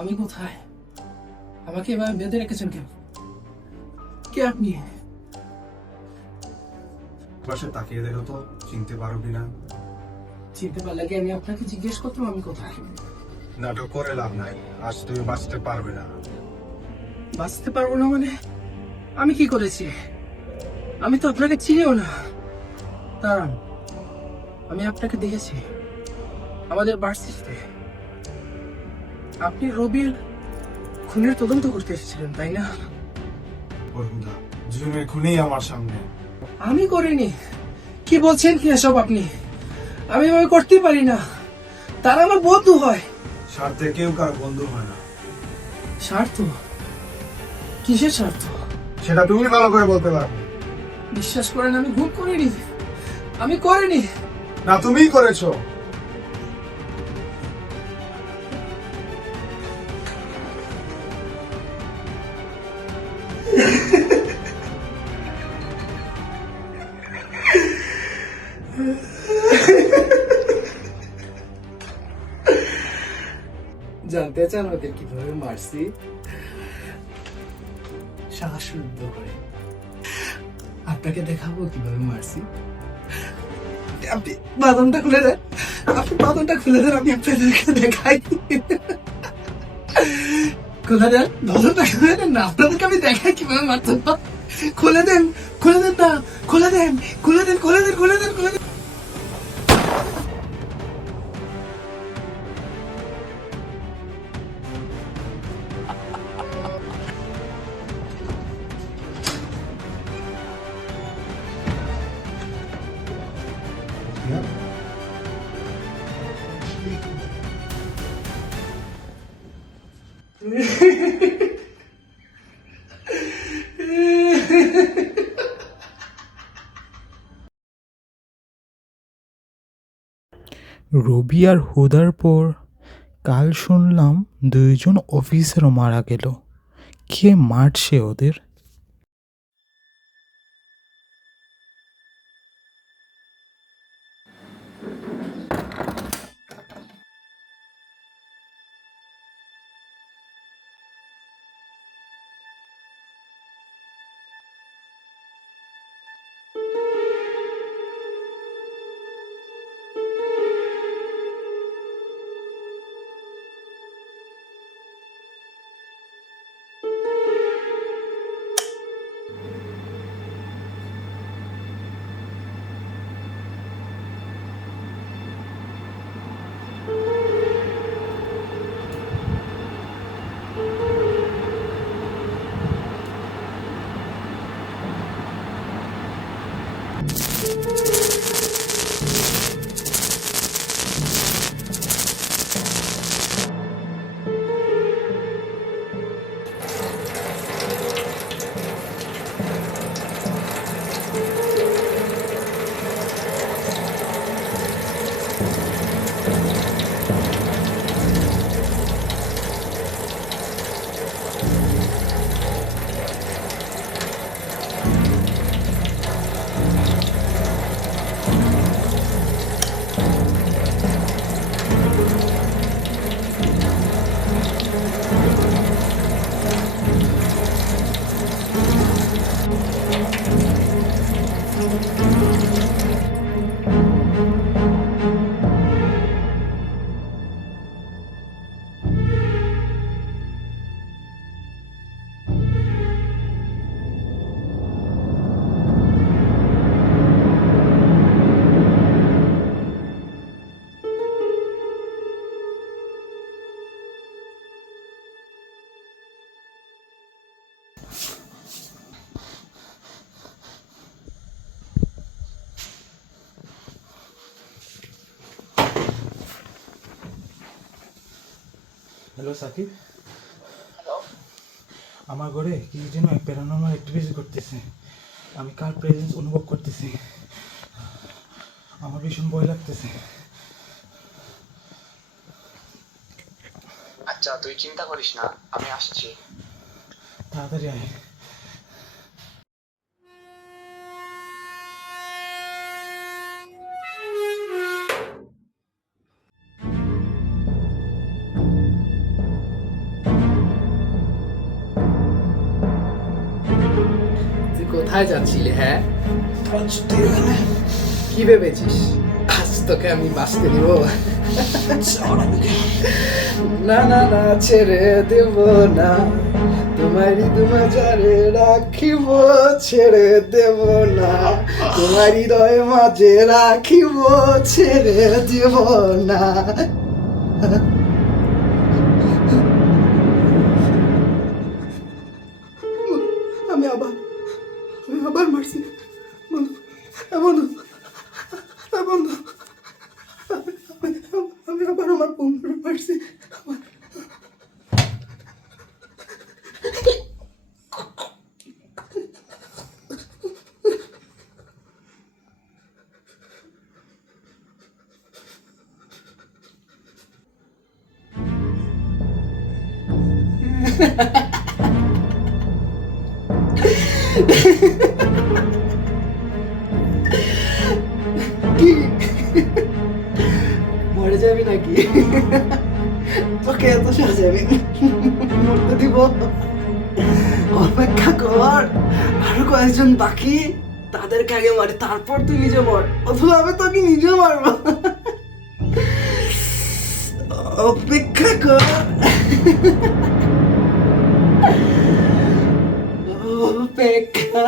আমি কোথায়? আমাকে এভাবে বেঁধে রেখেছেন কেন? কে আপনি? পাশে তাকিয়ে দেখো তো, চিনতে পারো কিনা। চিনতে পারলে কি আমি আপনাকে জিজ্ঞেস করতাম আমি কোথায়? নাটক করে লাভ নাই, আজ তুমি বাঁচতে পারবে না। বাঁচতে পারবো না মানে? আমি কি করেছি? আমি তো আপনাকে চিনিও না। দাঁড়ান, আমি আপনাকে দেখেছি আমাদের ভার্সিটিতে। আপনি রবির খুনের তদন্ত করতে এসেছিলেন, তাই না? বরুণদা, দুজনের খুনি আমার সামনে। আমি করিনি। কি বলছেন কি এসব আপনি? আমি এভাবে করতেই পারি না। তারা আমার বন্ধু হয়। স্বার্থে কেউ কার বন্ধু হয় না। স্বার্থ? কিসের স্বার্থ? সেটা তুমি ভালো করে বলতে পারবে। বিশ্বাস করেন আমি ভুল করিনি। আমি করিনি। না, তুমিই করেছো। জানতে চান ওদের কিভাবে মারছি? শ্বাসরুদ্ধ করে। আপনাকে দেখাবো কিভাবে মারছি। আপনি বাঁধনটা খুলে দেন। আপনি বাঁধনটা খুলে দেন, আমি আপনাদেরকে দেখাই। খুলে দেন, বাঁধনটা খুলে দেন না, আপনাদেরকে আমি দেখাই কিভাবে মারতে হয়। খুলে দেন, খুলে দেন না, খুলে দেন, খুলে দেন, খুলে দেন, খুলে দেন, খুলে দেন। রবি আর হুদার পর কাল শুনলাম দুইজন অফিসারও মারা গেল। কে মারছে ওদের? হ্যালো সাকিব। আমার ঘরে কি যেন প্যারানর্মাল অ্যাক্টিভিটি করতেছে। আমি কার প্রেজেন্স অনুভব করতেছি। আমার ভীষণ ভয় লাগতেছে। আচ্ছা, তুই চিন্তা করিস না, আমি আসছি। তাড়াতাড়ি আয়। কোথায় যাচ্ছিলি? হ্যাঁ, কি ভেবেছিস আজ তোকে আমি বাঁচতে দিব? না না না, ছেড়ে দেব না, তোমারই দুমাজারে রাখিব, ছেড়ে দেব না, তোমার হৃদয় মাঝে রাখিব, ছেড়ে দেব না। আমি আবার মারছি বন্ধু, বন্ধু, বন্ধু, আমি আবার আমার বন্ধুর মারছি। কি মরে যাবি নাকি? তোকে এত সহজে আমি মরতে দিব? অপেক্ষা কর, আরো কয়েকজন বাকি, তাদেরকে আগে মারি, তারপর তুই নিজে মর, অথবা আমি তোকে নিজে মারবো। অপেক্ষা কর। অপেক্ষা